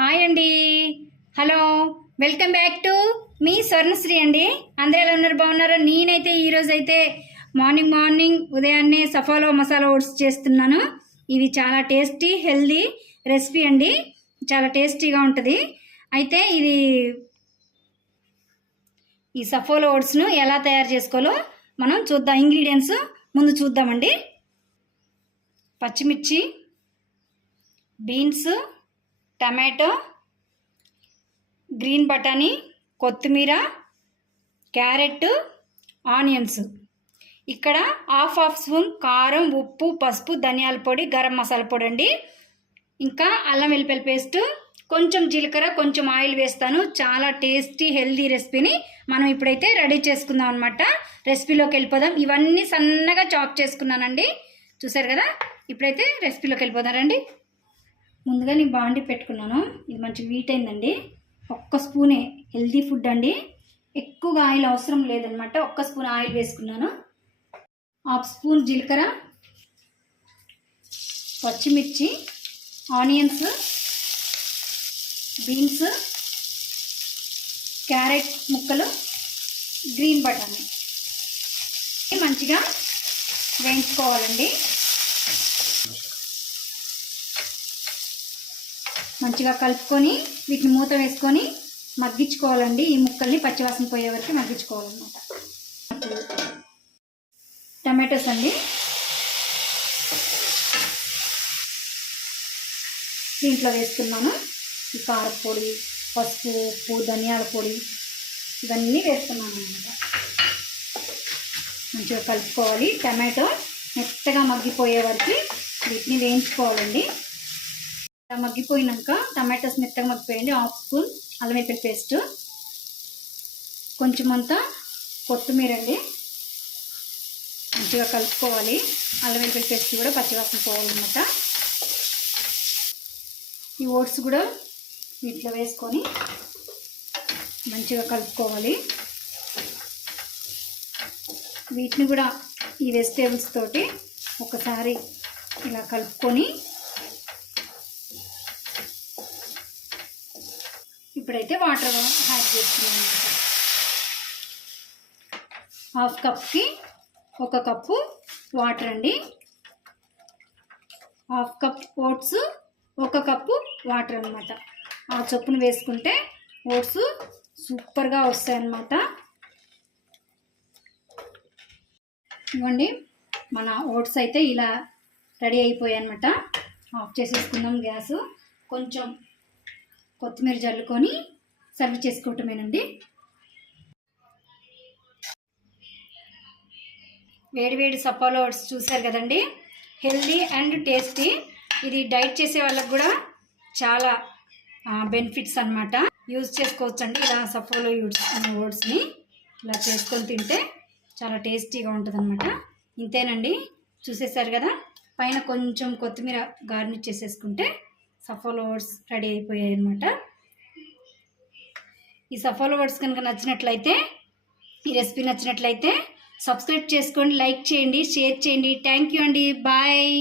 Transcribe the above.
Hi అండి. Hello, welcome back to me Swarnasri అండి. అందరూ ఎలా ఉన్నారు? బాగున్నారు? నేనైతే ఈరోజు అయితే మార్నింగ్ ఉదయాన్నే సఫాలో మసాలా ఓట్స్ చేస్తున్నాను. ఇవి చాలా టేస్టీ హెల్దీ రెసిపీ అండి, చాలా టేస్టీగా ఉంటుంది. అయితే ఈ సఫాలో ఓట్స్ను ఎలా తయారు చేసుకోవాలో మనం చూద్దాం. ఇంగ్రీడియంట్స్ ముందు చూద్దామండి. పచ్చిమిర్చి, బీన్స్, టమాటో, గ్రీన్ బఠానీ, కొత్తిమీర, క్యారెట్, ఆనియన్స్. ఇక్కడ హాఫ్ స్పూన్ కారం, ఉప్పు, పసుపు, ధనియాల పొడి, గరం మసాలా పొడి అండి. ఇంకా అల్లం వెల్లుల్లి పేస్ట్, కొంచెం జీలకర్ర, కొంచెం ఆయిల్ వేస్తాను. చాలా టేస్టీ హెల్దీ రెసిపీని మనం ఇప్పుడైతే రెడీ చేసుకుందాం అనమాట. రెసిపీలోకి వెళ్ళిపోదాం. ఇవన్నీ సన్నగా చాప్ చేసుకున్నానండి, చూసారు కదా. ఇప్పుడైతే రెసిపీలోకి వెళ్ళిపోదారండి. ముందుగా నేను బాండి పెట్టుకున్నాను. ఇది మంచి వీట్ అయిందండి. ఒక్క స్పూనే హెల్దీ ఫుడ్ అండి, ఎక్కువగా ఆయిల్ అవసరం లేదనమాట. ఒక్క స్పూన్ ఆయిల్ వేసుకున్నాను. హాఫ్ స్పూన్ జీలకర్ర, పచ్చిమిర్చి, ఆనియన్స్, బీన్స్, క్యారెట్ ముక్కలు, గ్రీన్ బఠానీ మంచిగా వేయించుకోవాలండి. మంచిగా కలుపుకొని వీటిని మూత వేసుకొని మగ్గించుకోవాలండి. ఈ ముక్కల్ని పచ్చివాసన పోయే వరకు మగ్గించుకోవాలన్నమాట. టమాటోస్ అండి, దీంట్లో వేస్తున్నాను. ఈ కారపొడి, పసుపు, ఉప్పు, ధనియాల పొడి ఇవన్నీ వేస్తున్నాను అన్నమాట. మంచిగా కలుపుకోవాలి. టమాటో మెత్తగా మగ్గిపోయే వరకు వీటిని వేయించుకోవాలండి. మగ్గిపోయినాక టమాటోస్ మెత్తగా మగ్గిపోయండి. హాఫ్ స్పూన్ అల్లం వెల్లుల్లి పేస్ట్, కొంచెం అంతా కొత్తిమీర అండి. మంచిగా కలుపుకోవాలి. అల్లం వెల్లుల్లి పేస్ట్ కూడా పచ్చివాసన పోవాలన్నమాట. ఈ ఓట్స్ కూడా వీటిలో వేసుకొని మంచిగా కలుపుకోవాలి. వీటిని కూడా ఈ వెజిటేబుల్స్ తోటి ఒకసారి ఇలా కలుపుకొని ఇప్పుడైతే వాటర్ యాడ్ చేస్తున్నాను అనమాట. హాఫ్ కప్కి 1 కప్పు వాటర్ అండి. Half cup oats, 1 cup water అనమాట. ఆ చొప్పున వేసుకుంటే ఓట్స్ సూపర్గా వస్తాయి అన్నమాట. ఇవ్వండి, మన ఓట్స్ అయితే ఇలా రెడీ అయిపోయాయి అనమాట. ఆఫ్ చేసేసుకుందాం గ్యాస్. కొంచెం కొత్తిమీర జల్లుకొని సర్వ్ చేసుకోవటమేనండి. వేడివేడి సఫాలో ఓట్స్ చూసారు కదండి, హెల్దీ అండ్ టేస్టీ. ఇది డైట్ చేసే వాళ్ళకి కూడా చాలా బెనిఫిట్స్ అనమాట. యూజ్ చేసుకోవచ్చు అండి. ఇలా సఫాలో ఓట్స్ని ఇలా చేసుకొని తింటే చాలా టేస్టీగా ఉంటుంది అనమాట. ఇంతేనండి, చూసేసారు కదా. పైన కొంచెం కొత్తిమీర గార్నిష్ చేసేసుకుంటే సఫాలో ఓట్స్ రెడీ అయిపోయాయి అన్నమాట. ఈ సఫాలో ఓట్స్ కనుక నచ్చినట్లయితే, ఈ రెసిపీ నచ్చినట్లయితే సబ్స్క్రైబ్ చేసుకోండి, లైక్ చేయండి, షేర్ చేయండి. థ్యాంక్ యూ అండి. బాయ్.